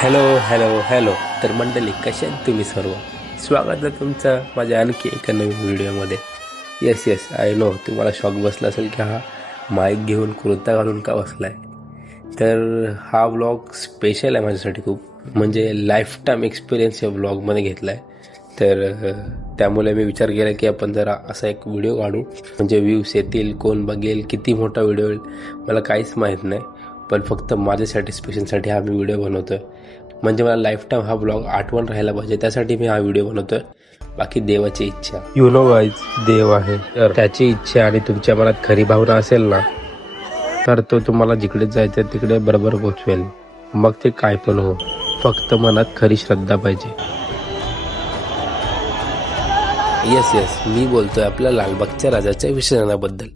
Hello hello hello तर मंडळी कशा आहेत तुम्ही सर्व? स्वागत आहे तुमचं माझ्या आणखी एका नवीन व्हिडिओमध्ये. येस येस आय नो तुम्हाला शॉक बसला असेल की हा माईक घेऊन कुर्ता घालून का बसला आहे तर हा व्लॉग स्पेशल आहे माझ्यासाठी खूप. म्हणजे लाईफ टाईम एक्सपिरियन्स या व्लॉगमध्ये घेतला आहे तर त्यामुळे मी विचार केला की आपण जरा असा एक व्हिडिओ काढू. म्हणजे व्ह्यूज येतील कोण बघेल किती मोठा व्हिडिओ येईल मला काहीच माहीत नाही. पण फक्त माझ्या सॅटिस्फॅक्शनसाठी हा मी व्हिडिओ बनवतोय. म्हणजे मला लाईफ टाईम हा ब्लॉग आठवण राहायला पाहिजे. त्यासाठी मी हा व्हिडिओ बनवतोय. बाकी देवाची इच्छा. यु नो गाईज देव आहे. तर त्याची इच्छा आणि तुमच्या मनात खरी भावना असेल ना तर तो तुम्हाला जिकडे जायचं तिकडे बरोबर पोचवेल. मग ते काय पण हो. फक्त मनात खरी श्रद्धा पाहिजे. येस येस मी बोलतोय आपल्या लालबागच्या राजाच्या विसर्जनाबद्दल.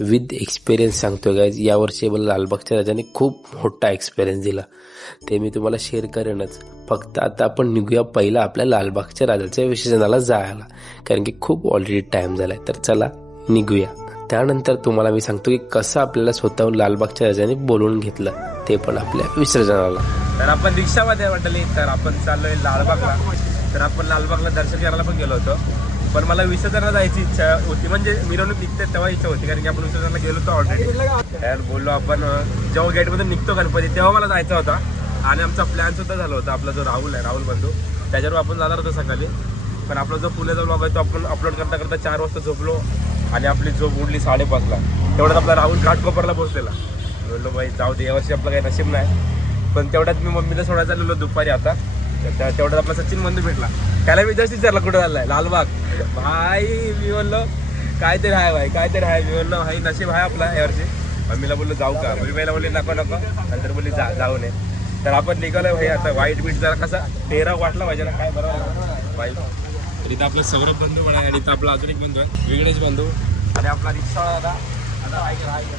विथ एक्सपिरियन्स सांगतो गाईज यावर्षी मला लालबागच्या राजाने खूप मोठा एक्सपिरियन्स दिला. ते मी तुम्हाला शेअर करेनच. फक्त आता आपण निघूया पहिला आपल्या लालबागच्या राजाच्या विसर्जनाला जायला. कारण की खूप ऑलरेडी टाइम झालाय. तर चला निघूया. त्यानंतर तुम्हाला मी सांगतो की कसं आपल्याला स्वतःहून लालबागच्या राजाने बोलवून घेतलं ते पण आपल्या विसर्जनाला. तर आपण रिक्षामध्ये वाटली तर आपण चाललोय लालबागला. तर आपण लालबागला दर्शन करायला पण गेलो होतो. पण मला विसर्जनाला जायची इच्छा होती. म्हणजे मिरवणूक निघते तेव्हा इच्छा होती कारण की आपण विसर्जनाला गेलो होतो ऑलरेडी यार बोललो आपण जेव्हा गेटमधून निघतो गणपती तेव्हा मला जायचा होता. आणि आमचा प्लॅन सुद्धा झाला होता. आपला जो राहुल आहे राहुल बंधू त्याच्यावर आपण जाणार होतो सकाळी. पण आपला जो पुण्याचा ब्लॉग आहे तो आपण अपलोड करता करता चार वाजता झोपलो. आणि आपली झोप उडली साडेपाचला. तेवढ्यात आपला राहुल घाटकोपरला पोहोचलेला. बोललो भाई जाऊ दे यावर्षी आपलं काही नशीब नाही. पण तेवढ्यात मी मम्मीला सोडायला आलेलो दुपारी आता. त्या तेवढ्यात आपला सचिन बंधू भेटला. त्याला मी जस्ट विचारला कुठं झालाय लालबाग. भाई मी बोललो काहीतरी आहे भाई काहीतरी आहे मी बोललो भाई नशीब आहे आपला यावर्षी मम्मीला बोललो जाऊ का. मी पहिला बोलली नको नको. नंतर बोलली जा जाऊ नये. तर आपण निघालोय भाई आता वाईट बीट जरा कसा टेरा वाटला पाहिजे ना काय बरोबर भाई तर इथं आपला सौरभ बंधू म्हणा आणि इथं आपला अजून एक बंधू आहे विघ्नेश बंधू. आणि आपला रिक्षा दादा.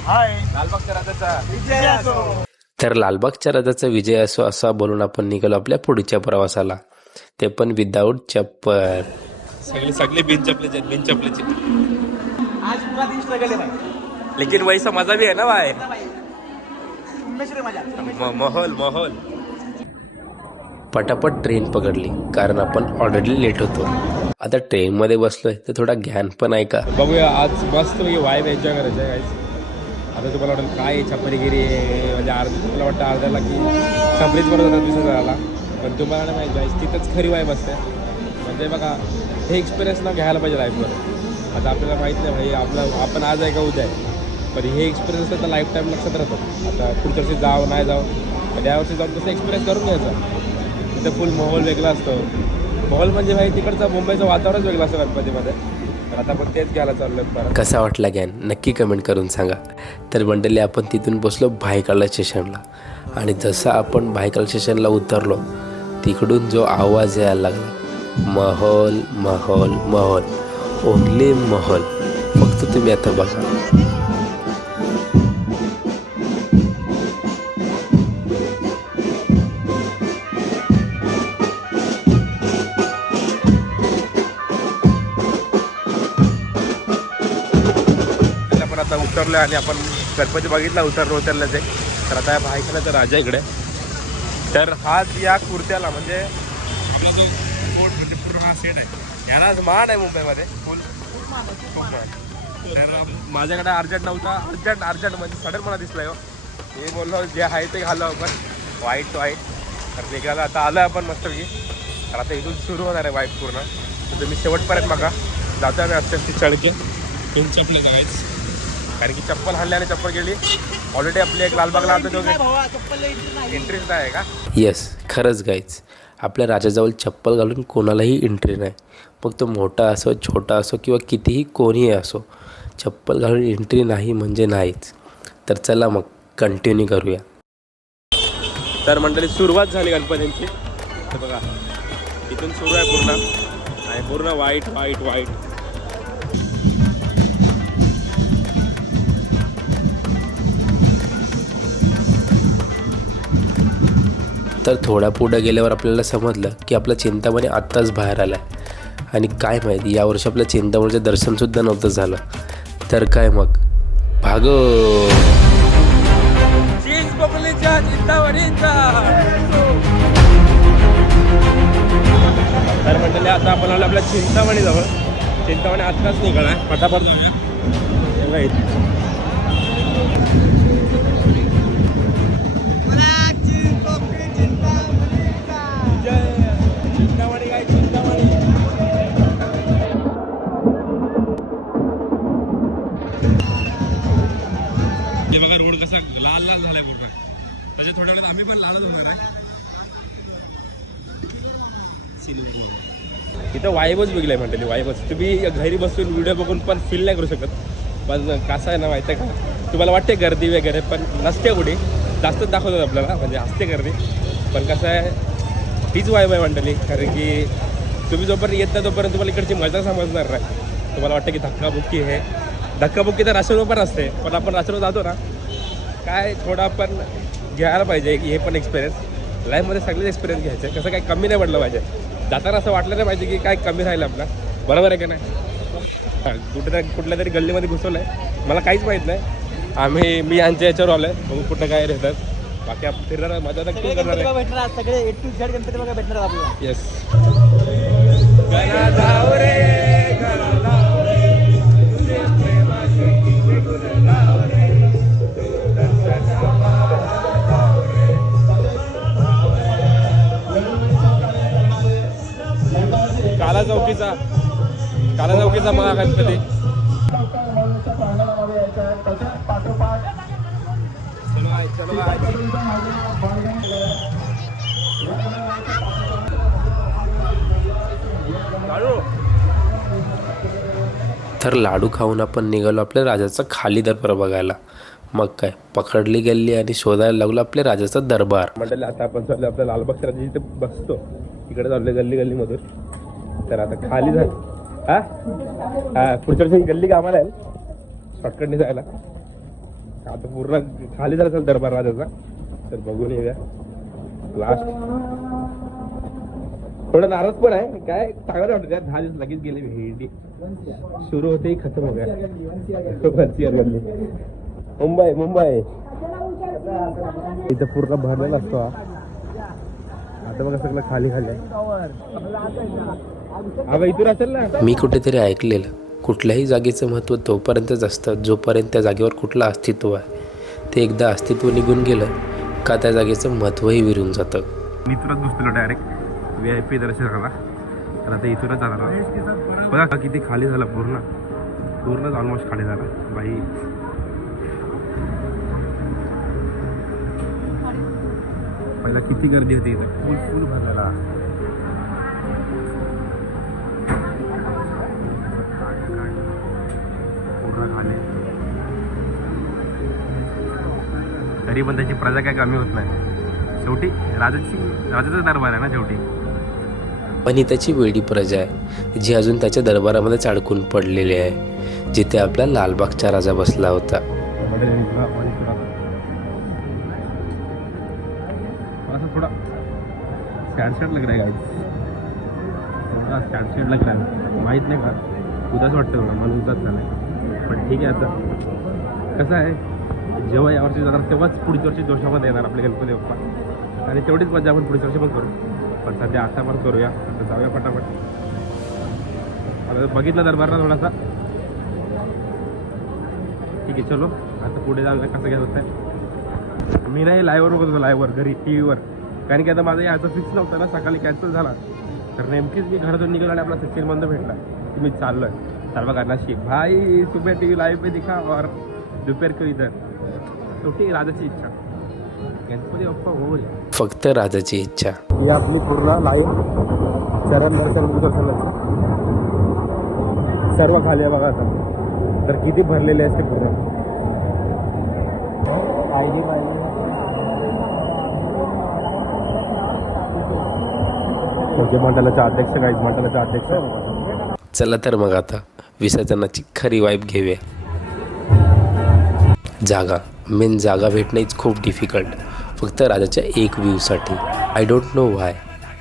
हाय लालबागच्या राजाचा. तर लालबागच्या राजाचा विजय असो असा बोलून आपण निघालो आपल्या पुढच्या प्रवासाला. ते पण विदाऊट चप्पल. सगळे सगळे बिन चपलेचे बिन चपलेचे लेकिन वैसा मजा भी है ना भाई? माहौल माहौल. पटापट ट्रेन पकडली कारण आपण ऑलरेडी लेट होतो. आता ट्रेनमध्ये बसलोय तर थोडा ज्ञान पण ऐका बघूया आज मस्त वाईब एन्जॉय करायचं आहे. आता तुम्हाला वाटेल काय आहे, छपरीगिरी आहे, म्हणजे अर्ध तुम्हाला वाटतं अर्ध्याला की छपरीच बरोबर होता दिसत झाला पण तुम्हाला नाही माहिती तिथंच खरी वाईफ असते. म्हणजे बघा हे एक्सपिरियन्स ना घ्यायला पाहिजे लाईफवर आता आपल्याला माहीत नाही भाई आपलं आपण आज आहे का उद्या आहे. पण हे एक्सपिरियन्स तर लाईफ टाईम लक्षात राहतं. आता पुढच्या वर्षी जावं नाही जावं पण यावर्षी जाऊन तसं एक्सपिरियन्स करून घ्यायचा. तिथं फुल माहोल वेगळा असतो. माहोल म्हणजे भाई तिकडचं मुंबईचं वातावरणच वेगळं असतं गणपतीमध्ये. तर आता आपण तेच घ्यायला चाललो कसा वाटला गॅन? नक्की कमेंट करून सांगा. तर मंडळी आपण तिथून बसलो भायकाला स्टेशनला आणि जसं आपण भायकाल स्टेशनला उतरलो तिकडून जो आवाज यायला लागला माहोल माहोल महल ओनली महल. फक्त तुम्ही आता बघा. उतरलो आणि आपण गणपती बघितला उतरलो उतरल्याच आहे तर आता या तर राजा इकडे. तर हा या कुर्त्याला म्हणजे म्हणजे पूर्ण हा सेट आहे याला आज मान आहे मुंबईमध्ये. फुल. तर माझ्याकडे अर्जंट नव्हता. अर्जंट अर्जंट म्हणजे सडन मला दिसलं हो. हे बोललो जे आहे ते घालो आपण. वाईट वाईट तर निघाला आता आलं आपण मस्तपैकी. तर आता इथून सुरू होणार आहे वाईट पूर्ण. तर तुम्ही शेवटपर्यंत बघा. जाता मी अत्यंत चढके. तुमच्या चपले जागायच कारण की चप्पल हल्ली आणि चप्पल गेली. ऑलरेडी आपली एक लालबागला एंट्रीच नाही आहे का? येस खरंच गाईच आपल्या राजाजवळ चप्पल घालून कोणालाही एंट्री नाही. मग तो मोठा असो छोटा असो किंवा कितीही कोणीही असो चप्पल घालून एंट्री नाही म्हणजे नाहीच. तर चला मग कंटिन्यू करूया. तर मंडळी सुरुवात झाली गणपतींची. बघा इथून सुरू आहे पूर्ण. आणि पूर्ण वाईट वाईट वाईट नंतर थोड्या पुढं गेल्यावर आपल्याला समजलं की आपला चिंतामणी आत्ताच बाहेर आला आणि काय माहिती यावर्षी आपल्या चिंतामणीचं दर्शनसुद्धा नव्हतं झालं. तर काय मग? भाग! तर म्हटलेले आता आपण आलो आपल्या चिंतामणीजवळ. चिंतामणी आत्ताच निघाला पटापट इथं वाईबच वेगळी आहे म्हणते वाईबच तुम्ही घरी बसून व्हिडिओ बघून पण फील नाही करू शकत. पण कसं आहे ना माहिती आहे का? तुम्हाला वाटते गर्दी वगैरे पण नसते कुठे जास्तच दाखवतात आपल्याला म्हणजे असते गर्दी. पण कसं आहे तीच वाईब आहे मंडळी कारण की तुम्ही जोपर्यंत येत नाही तोपर्यंत तुम्हाला इकडची मजा समजणार नाही. तुम्हाला वाटतं की धक्काबुक्की हे धक्काबुक्की तर राशनवर पण असते पण आपण राशनवर जातो ना. काय थोडं आपण घ्यायला पाहिजे हे पण एक्सपिरियन्स लाईफमध्ये सगळेच एक्सपिरियन्स घ्यायचे. कसं काय कमी नाही पडलं पाहिजे. जाताना असं वाटलं नाही पाहिजे की काय कमी राहिलं आपलं. बरोबर आहे का नाही? हा, कुठे तरी कुठल्या तरी गल्लीमध्ये घुसवलं आहे मला काहीच माहीत नाही. आम्ही मी यांच्या याच्यावर आलो आहे बघू कुठं काय राहतात. बाकी आपण फिरणार आहे, मजा करणार आहे. भेटणार. सगळे ए टू झेड गणपती बघा भेटणार आपल्याला. येस चौकीचा काला चौकीचा तर लाडू खाऊन आपण निघालो आपल्या राजाचा खाली दरबार बघायला. मग काय पकडली गेली आणि शोधायला लागलो आपल्या राजाचा दरबार. मंडळी आता आपण चाललो आपल्या लालबागच्या राजा जिथे बसतो. तिकडे चाललोय गल्ली गल्लीमधून. तर आता खाली झालं हा? हा पुढच्या वर्षी गल्ली कामाला आहे. शॉर्टकटने जायला. आता पूर्ण खाली झाला असेल दरबार राजाचा तर बघून येऊया. लास्ट थोडं नाराज पण आहे. काय चांगलं वाटतं काय दहा दिवस लगेच गेले भेंडी. सुरू होते खतम हो गया मुंबई मुंबई. इथं पूर्ण भरलेला असतो हा. बघा सगळं खाली खाली आहे. अगं इथून असेल ना? मी कुठेतरी ऐकलेलं कुठल्याही जागेचं महत्त्व तोपर्यंतच असतं जोपर्यंत त्या जागेवर कुठलं अस्तित्व आहे ते एकदा अस्तित्व निघून गेलं का त्या जागेचं महत्त्वही विरून जातं. मी इथूनच बसलेलो डायरेक्ट व्ही आय पी दर्शनाला तर आता इथूनच जाणार. बघा का किती खाली झाला पूर्ण. पूर्णच ऑलमोस्ट खाली झाला. बाई. पहिला किती गर्दी होती इथं? फुल फुल भरलेला. पूर्ण खाली. तरी पण त्याची प्रजा काय कमी होत नाही. शेवटी राजाची राजाचा दरबार आहे ना शेवटी. पण ही त्याची वेडी प्रजा आहे जी अजून त्याच्या दरबारामध्येच अडकून पडलेली आहे जिथे आपला लालबागचा राजा बसला होता. सॅडसेड लग रहा है गाइस थोडा सॅडसेड लग रहा है. माहीत नाही का? उदास वाटतं मला. मला उदास झालं पण ठीक आहे आता. कसं आहे? जेव्हा यावर्षी जाणार तेव्हाच पुढच्या वर्षी जोशामध्ये येणार आपले गणपती बाप्पा. आणि तेवढीच मजा आपण पुढच्या वर्षी पण करू. पण सध्या आता पण करूया. आता जाऊया पटापट. आता बघितलं दरबारला थोडासा. ठीक आहे चलो. आता पुढे जायला कसं घ्यायचं होतं मी नाही लाईव्हवर बघत होतो लाईव्हवर घरी टी व्हीवर कारण की आता माझं याचं फिक्स नव्हतं ना सकाळी कॅन्सल झाला. तर नेमकीच मी घरातून निघालो आणि आपला सचिन बंद भेटला. की मी चाललोय. तर बघा नाशिक भाई सुबह टी व्ही लाईव्ह पे दिखा और दोपहर को इधर. शेवटी राजाची इच्छा. गणपती बाप्पा होईल फक्त राजाची इच्छा. ही आपली पूर्ण लाईव्ह चरण दर्शन सर्व खाली आहे बघा आता. तर किती भरलेले असते पूर्ण आय डी पाहिजे म्हणजे मंडळाचे अध्यक्ष काहीच मंडळाचे अध्यक्ष. चला तर मग आता विसर्जनाची खरी वाईब घेऊया. जागा मेन जागा भेटणंच खूप डिफिकल्ट फक्त राजाच्या एक व्ह्यूसाठी आय डोंट नो व्हाय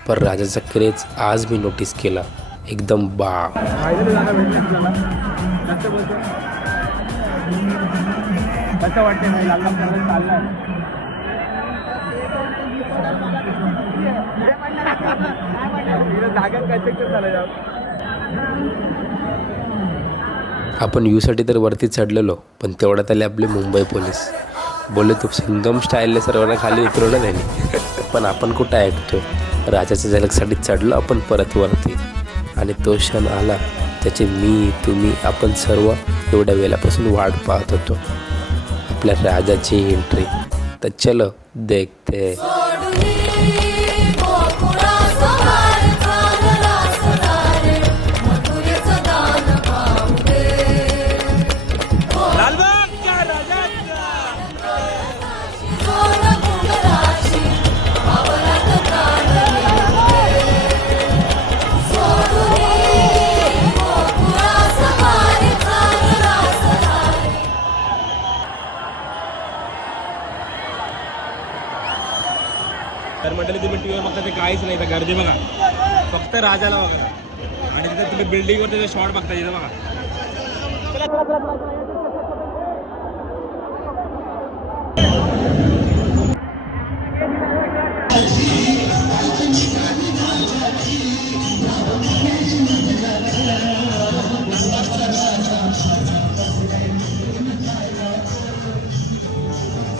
पण राजाचा क्रेज आज मी नोटीस केला. एकदम बा झालं आपण यूसाठी तर वरती चढलेलो पण तेवढ्यात आले आपले मुंबई पोलीस. बोलले तू सिंगम स्टाईलने सर्वांना खाली उतरवलं त्यांनी. पण आपण कुठं ऐकतो राजाच्या झलकसाठी चढलो आपण परत वरती. आणि तो क्षण आला त्याचे मी तुम्ही आपण सर्व एवढ्या वेळापासून वाट पाहत होतो. आपल्या राजाची एंट्री तर चलो देखते. काहीच नाही तर गर्दी बघा. फक्त राजाला बघा. आणि तिथे तुम्ही बिल्डिंगवर त्याचे शॉट बघता इथं बघा.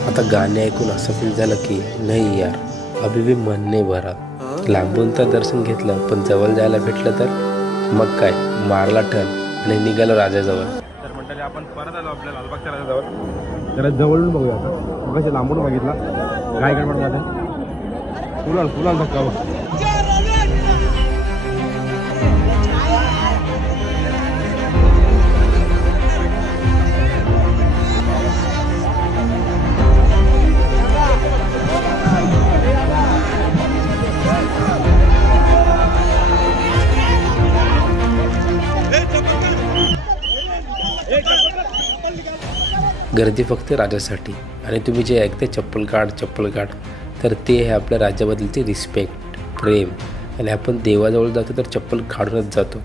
आता गाणे ऐकून असं फील झालं की नाही यार अभि भी मन नाही भरा लांबून तर दर्शन घेतलं पण जवळ जायला भेटलं तर? मग काय? मारला ठण आणि निघालो राजाजवळ. तर मंडळी आपण परत आलो आपल्या लालबागच्या राजाजवळ. जरा जवळून बघूया मग लांबून बघितला. काय गडबड झालं फुलाल फुलाल धक्का गर्दी फक्त राजासाठी. आणि तुम्ही जे ऐकते चप्पल काढ चप्पल काढ तर ते आहे आपल्या राज्याबद्दलची रिस्पेक्ट प्रेम. आणि आपण देवाजवळ जातो तर चप्पल काढूनच जातो.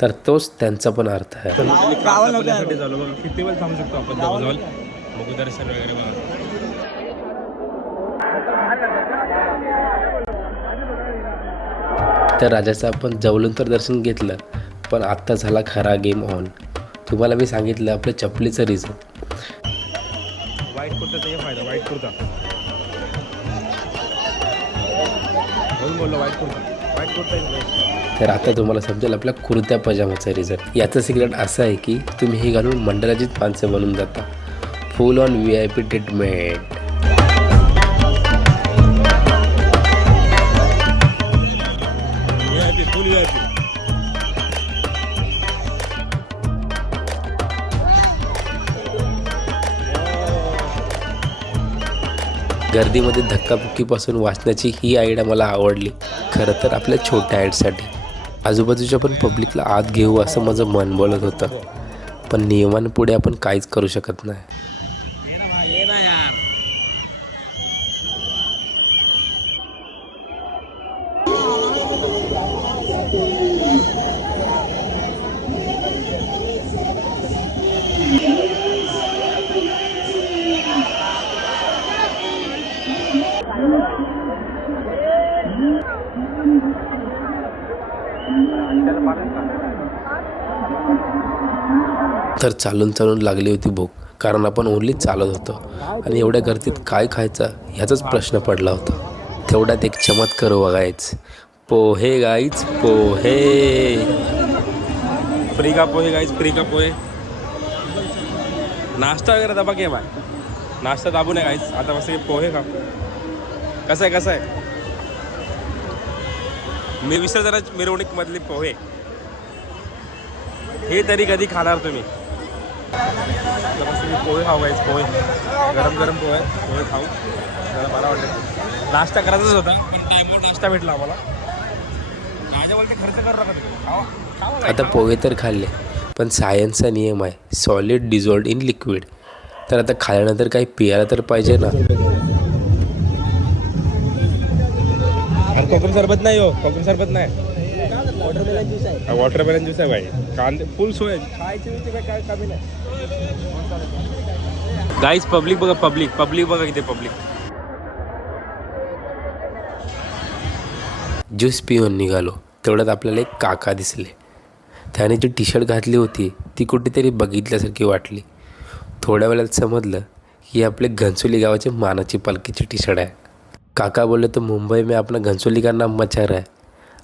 तर तोच त्यांचा पण अर्थ आहे. साठी झालो बघ किती वेळ थांबू शकतो आपण जवळजवळ बघू दर्शन वगैरे बघा. तर राजाचं आपण जवळून तर दर्शन घेतलं पण आत्ता झाला खरा गेम ऑन तुम्हाला मी सांगितलं आपल्या चपलीचं रिझन कुर्ता. म्हणून बोललो वाईट कुर्ता. वाईट कुर्ता तर आता तुम्हाला समजेल आपल्या कुर्त्या पजामाचं रिझल्ट याचं सिक्रेट असं आहे की तुम्ही हे घालून मंडळाचीच माणसं बनून जाता. Full on V I P treatment गर्दीमध्ये धक्काबुक्कीपासून वाचण्याची ही आयडिया मला आवडली. खरं तर आपल्या छोट्या ॲडसाठी आजूबाजूच्या पण पब्लिकला आत घेऊ असं माझं मन बोलत होतं. पण नियमांपुढे आपण काहीच करू शकत नाही ये ना भाई, ये ना यार तर चालून चालून लागली होती भूक. कारण आपण ओनली चालत होतो. आणि एवढ्या गर्दीत काय खायचं ह्याचाच प्रश्न पडला होता. तेवढ्यात एक चमत्कार बघायच पोहे गाईच पोहे. फ्री का पोहे गाईज फ्री का पोहे. नाश्ता वगैरे दबा घे बाय? नाश्ता दाबू नये गाईच. आता मस्त की पोहे खा कसं आहे कसं आहे? मी विसर्जना मिरवणूकमधले पोहे. हे तरी कधी खाणार तुम्ही? की पोहे खाऊ गाईज पोहे. गरम गरम पोहे पोहे खाऊ. जरा बरा वाटेल नाश्ता करायचाच होता पण टाईमवर नाश्ता भेटला आम्हाला. माझ्या बोलते खर्च करू नका. आता पोहे तर खाल्ले पण सायन्सचा नियम आहे. सॉलिड डिझॉल्ड इन लिक्विड तर आता खाल्यानंतर काही पियाला तर पाहिजे ना. कोकम सरबत नाही हो कोकम सरबत नाही. वॉटरमेलन ज्यूस आहे. वॉटरमेलन ज्यूस आहे भाई. कांदे फुल सोय. खायची बियची काय कमी नाही. गाईज पब्लिक बघा पब्लिक पब्लिक बघा किती पब्लिक ज्यूस पिऊन निघालो. तेवढ्यात आपल्याला एक काका दिसले. त्याने जी टी शर्ट घातली होती ती कुठेतरी बघितल्यासारखी वाटली. थोड्या वेळात समजलं ही आपले घनसोली गावाची मानाची पालखीची टी शर्ट आहे. काका बोलले तर मुंबई में आपला घनसोली का नाम मचार आहे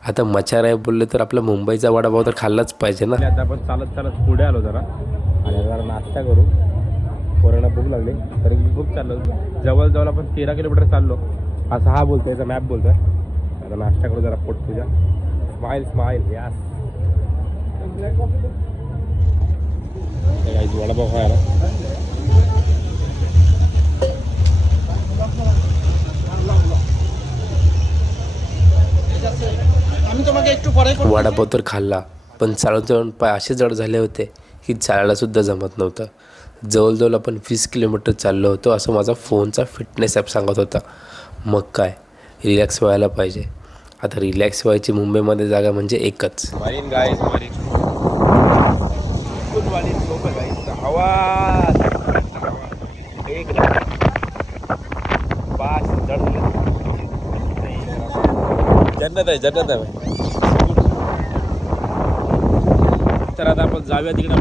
आता मचार आहे बोलले तर आपला मुंबईचा वडापाव तर खाल्लाच पाहिजे ना. आता आपण चालत चालत पुढे आलो जरा. आणि जरा नाश्ता करू. कोरोना भूक लागली तरी मी खूप चाललो. जवळजवळ आपण तेरा किलोमीटर चाललो. असा हा बोलतो याचा मॅप बोलतोय. आता नाश्ता करू जरा पोट तुझ्या स्माईल स्माईल यास काही वडापाव खायला. वडापाव तर खाल्ला पण चालून चालून पाय असे जड झाले होते की चालायलासुद्धा जमत नव्हतं. जवळजवळ आपण वीस किलोमीटर चाललो होतो असं माझा फोनचा फिटनेस ॲप सांगत होता. मग काय? रिलॅक्स व्हायला पाहिजे. आता रिलॅक्स व्हायची मुंबईमध्ये जागा म्हणजे एकच. जन्नत आहे जन्नत आहे तर आता आपण जाऊया तिकडे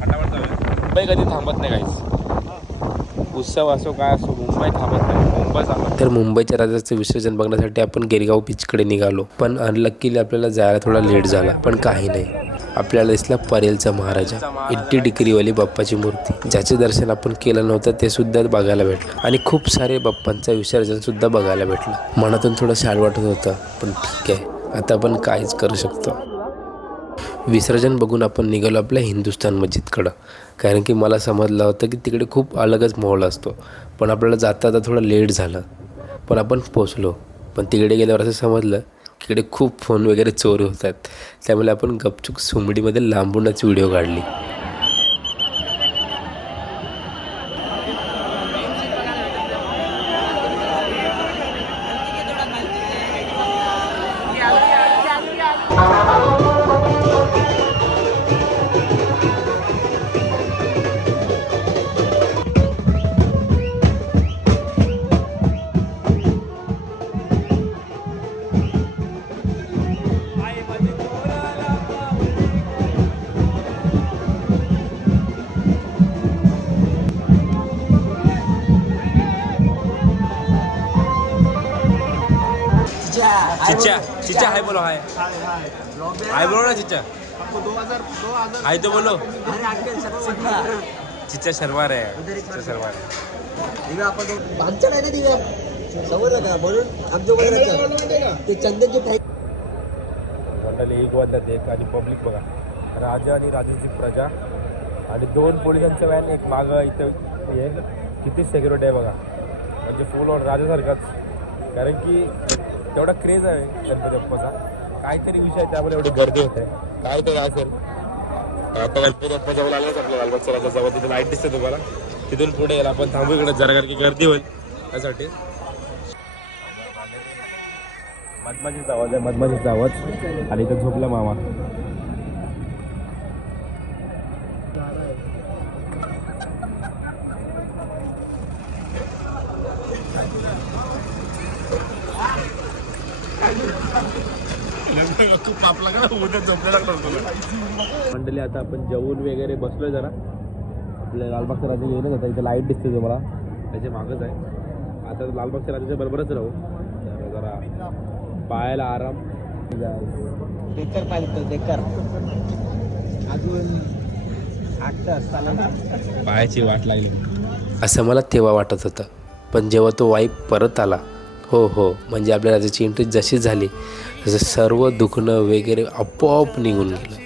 फटाफट जाऊया. मुंबई कधी थांबत नाही गाईस उत्सव असो काय असो मुंबई थांबत नाही मुंबई थांबत तर मुंबईच्या राजाचं विसर्जन बघण्यासाठी आपण गिरगाव बीचकडे निघालो. पण अनलक्कीली आपल्याला जायला थोडा लेट झाला पण काही नाही. आपल्याला दिसला परेलचा महाराजा एट्टी डिग्रीवाली बाप्पाची मूर्ती. ज्याचे दर्शन आपण केलं नव्हतं ते सुद्धा बघायला भेटलं. आणि खूप सारे बाप्पांचं विसर्जन सुद्धा बघायला भेटलं. मनातून थोडं शाल वाटत होतं पण ठीक आहे. आता आपण काहीच करू शकतो. विसर्जन बघून आपण निघालो आपल्या हिंदुस्थान मस्जिदकडं. कारण की मला समजलं होतं की तिकडे खूप अलगच माहोल असतो. पण आपल्याला जाता जाता थोडं लेट झालं. पण आपण पोचलो. पण तिकडे गेल्यावर असं समजलं इकडे खूप फोन वगैरे चोरी होतात. त्यामुळे आपण गपचूक सुमडीमध्ये लांबूनच व्हिडिओ काढली. चिच्चा चिच्चा हाय बोलो हाय. हाय बोलो ना चिच्चा हाय तो बोलो. चिच्चा शर्मा रे. चिच्चा शर्मा रे. आमच्या नाही ना दिव्या समजलं का? म्हणून आमच्या ते चंदनचे एक वाजल्यात एक आणि पब्लिक बघा. राजा आणि राजाची प्रजा. आणि दोन पोलिसांच्या व्हॅन एक मागं इथं हे किती सेक्युरिटी आहे बघा. म्हणजे फुल ऑन राजासारखाच. कारण की तेवढा क्रेज आहे गणपती बाप्पाचा. काहीतरी विषय आहे त्यामुळे एवढी गर्दी होते. काय तर असेल? आता गणपती बाप्पा जवळ आलाच आपल्या लालबागचा जवळ. तिथे लाइट दिसते तुम्हाला. तिथून पुढे यायला आपण थांबू इकडे. जरा कारण की गर्दी होईल. त्यासाठी. मधमाशीचा आवाज आहे. मधमाशीचा आवाज. आणि इथं झोपला मामा. मंडळी आता आपण जेवून वगैरे बसलोय जरा. आपल्या लालबागच्या राजा गेलं होतं इथे लाइट दिसते तुम्हाला. त्याच्या मागच आहे. आता लालबागच्या राजाच्या बरोबरच राहू. तर जरा पायाला आराम. बेकार पाहिजे बेकार. अजून आठ तास चालला पायाची वाट लागली. असं मला तेव्हा वाटत होतं. पण जेव्हा तो वाईप परत आला हो हो. म्हणजे आपल्या त्याची एंट्री जशी झाली तसं सर्व दुखणं वगैरे आपोआप निघून गेलं.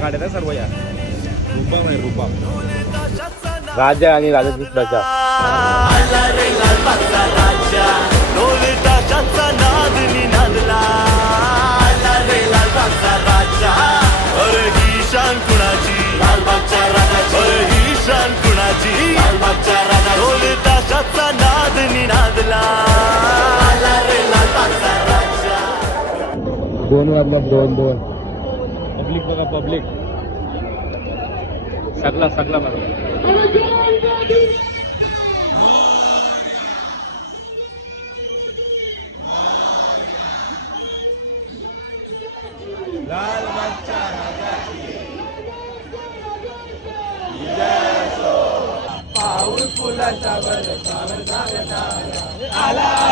गाड्यांना सर्व या रुबाब आहे रुबाब राजा आणि राजाची प्रजा. ढोलताशाचा नाद निनादला. आला रे लालबागचा राजा अरे ही शान कुणाची? लालबागच्या राजाची. अरे ही शान कुणाची? लालबागच्या राजा ढोलताशाचा नाद निनादला. आला रे लालबागचा राजा दोन वाजल्यात दोन दोन. पब्लिक बघा पब्लिक. सगळा सगळा बघा.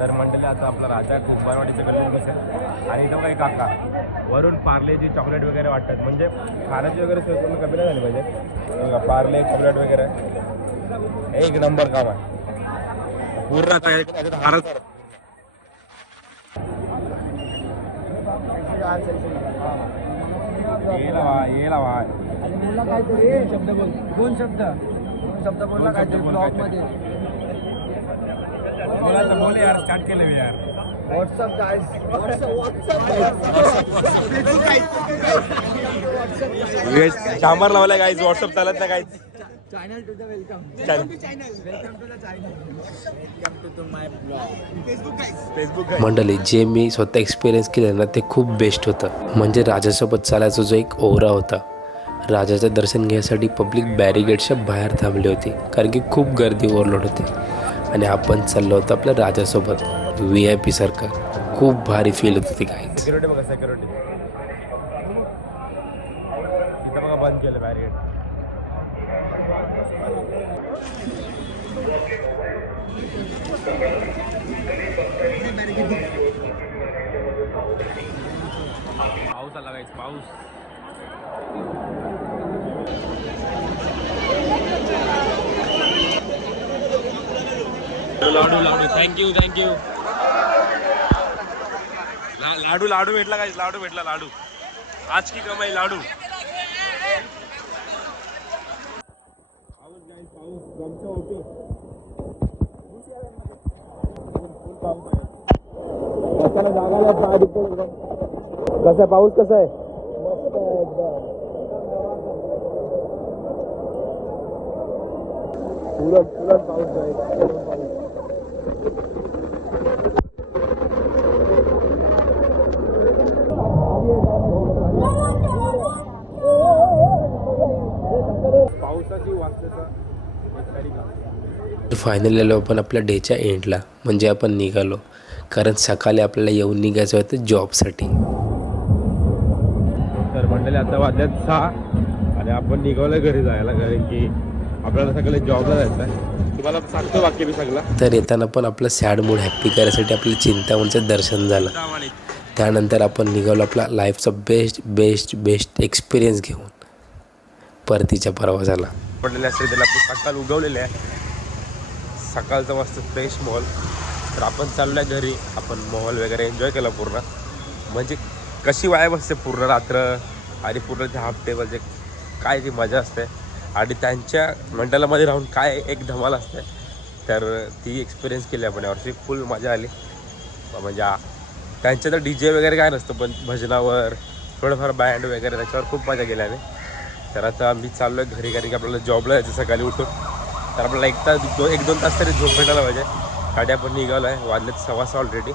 तर मंडळी आता आपला राजा कुंभारवाडीचं गल्ली बसेल आणि इथं काही काका. वरून पार्लेची चॉकलेट वगैरे वाटतात. म्हणजे खाण्याची वगैरे सोय करून कमी नाही झाली पाहिजे. बघा, पार्ले चॉकलेट वगैरे. एक नंबर काम आहे. पूर्ण काय त्याच्यात हारच ये लावा ये बोलला काहीतरी. शब्द बोल. दोन शब्द. शब्द बोलला काहीतरी ब्लॉगमध्ये. बोला तर बोल यार स्टार्ट केलं यार. व्हॉट्सअप गाईज शांबार लावलाय गाईज व्हॉट्सअप चालत नाही guys channel to the welcome मंडळी जे मी स्वतः एक्सपिरियन्स केलं ना ते खूप बेस्ट होतं. म्हणजे राजासोबत चालायचा जो एक ओरा होता. राजाचं दर्शन घ्यायसाठी पब्लिक बॅरिगेडच्या बाहेर थांबली होती कारण की खूप गर्दी ओव्हरलोड होती. आणि आपण चाललो होतो आपल्या राजासोबत व्ही आय पी सारखं. खूप भारी फील होत होती काही बंद केलं बॅरिगेड पाऊस आला पाऊस. लाडू लाडू थँक्यू थँक्यू लाडू लाडू भेटला काय लाडू भेटला लाडू. आज की कमाई लाडू. कसा आहे पाऊस कसा आहे? पुरण पुरण पाऊस आहे. पावसाची फायनली आलो आपण आपल्या डेच्या एंडला म्हणजे आपण निघालो. कारण सकाळी आपल्याला येऊन निघायचं होतं जॉबसाठी तर मंडळी आता वाजल्यात सहा आणि आपण निघालो घरी जायला कारण की आपल्याला सकाळी जॉबला जायचं आहे सांगतो वाक्य मी सगळं. तर येताना पण आपलं सॅड मूड हॅप्पी करायसाठी आपलं चिंतामणचं दर्शन झालं. त्यानंतर आपण निघालो आपला लाईफचा बेस्ट बेस्ट बेस्ट एक्सपिरियन्स घेऊन. परतीच्या प्रवासाला. पडलेले असते त्याला आपली सकाळ उगवलेले आहे. सकाळचा मस्त फ्रेश मॉल तर आपण चाललो आहे घरी. आपण मॉल वगैरे एन्जॉय केला पूर्ण. म्हणजे कशी वाया बसते पूर्ण रात्र? आणि पूर्ण ते हाफ टेबलचे काय ती मजा असते? आणि त्यांच्या मंडळामध्ये राहून काय एक धमाल असते तर ती एक्सपिरियन्स केली आपण यावर्षी. फुल मजा आली. म्हणजे त्यांच्या तर डी जे वगैरे काय नसतं पण भजनावर थोडंफार बँड वगैरे त्याच्यावर खूप मजा गेली आम्ही. तर आता मी चाललो आहे घरी कारण की आपल्याला जॉबला जायचं सकाळी उठून. तर आपल्याला एक तास दो एक दोन तास तरी झोप भेटायला पाहिजे. गाडी आपण निघालो आहे वाजलेत सव्वा सहा ऑलरेडी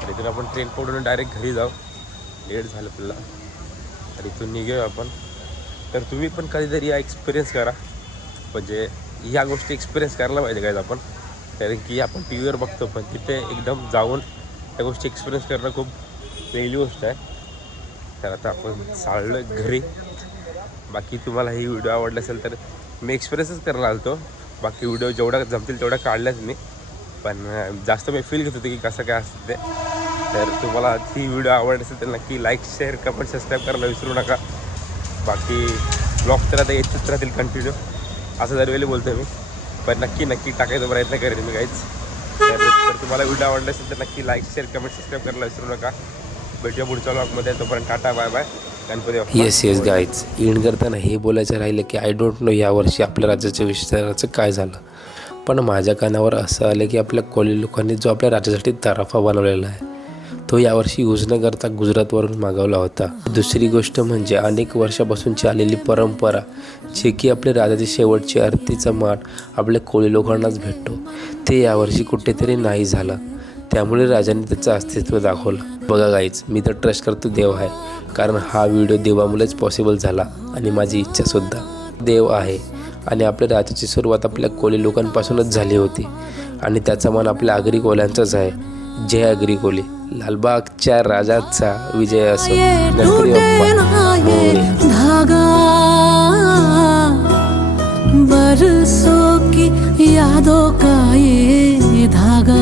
तर इथून आपण ट्रेन पकडून डायरेक्ट घरी जाऊ. लेट झालं आपल्याला. तर इथून निघूया आपण. तर तुम्ही पण कधीतरी या एक्सपिरियन्स करा. म्हणजे ह्या गोष्टी एक्सपिरियन्स करायला पाहिजे काय आपण. कारण की आपण टी व्हीवर बघतो पण तिथे एकदम जाऊन त्या गोष्टी एक्सपिरियन्स करणं खूप वेगळी गोष्ट आहे. तर आता आपण चाललो घरी. बाकी तुम्हाला ही व्हिडिओ आवडला असेल तर मी एक्सपिरियन्सच करायला आलो बाकी व्हिडिओ जेवढा जमतील तेवढा काढल्याच मी. पण जास्त मी फील घेत होतो की कसं काय असतं ते. तर तुम्हाला ही व्हिडिओ आवडत असेल तर नक्की लाईक शेअर कमेंट सबस्क्राईब करायला विसरू नका. बाकी ब्लॉग तर आता येतच राहतील कंटिन्यू असं दरवेळी बोलतो मी. पण नक्की नक्की टाकायचा प्रयत्न करेन मी काहीच तर तुम्हाला व्हिडिओ आवडला असेल तर नक्की लाईक शेअर कमेंट सबस्क्राईब करायला विसरू नका. भेटूया पुढच्या ब्लॉगमध्ये तोपर्यंत tata bye bye Ganpati yes yes guys end करताना हे बोलायचं राहिलं की आय डोंट नो यावर्षी आपल्या राज्याच्या विस्ताराचं काय झालं. पण माझ्या कानावर असं आलं की आपल्या कोळी लोकांनी जो आपल्या राज्यासाठी तराफा बनवलेला आहे तो यावर्षी यूज न करता गुजरातवरून मागवला होता. दुसरी गोष्ट म्हणजे अनेक वर्षापासूनची आलेली परंपरा जे की आपले राजाची शेवटची आरतीचा मान आपल्या कोळी लोकांनाच भेटतो ते यावर्षी कुठेतरी नाही झालं. त्यामुळे राजाने त्याचं अस्तित्व दाखवलं. बघा गाईच मी तर ट्रस्ट करतो देव आहे कारण हा व्हिडिओ देवामुळेच पॉसिबल झाला आणि माझी इच्छासुद्धा देव आहे आणि आपल्या राज्याची सुरुवात आपल्या कोळी लोकांपासूनच झाली होती आणि त्याचा मान आपल्या आगरी कोल्यांचाच आहे. जय आगरी कोली. लालबागच्या राजाचा विजय असो. गणपती बाप्पा बरसों की यादों का ये धागा?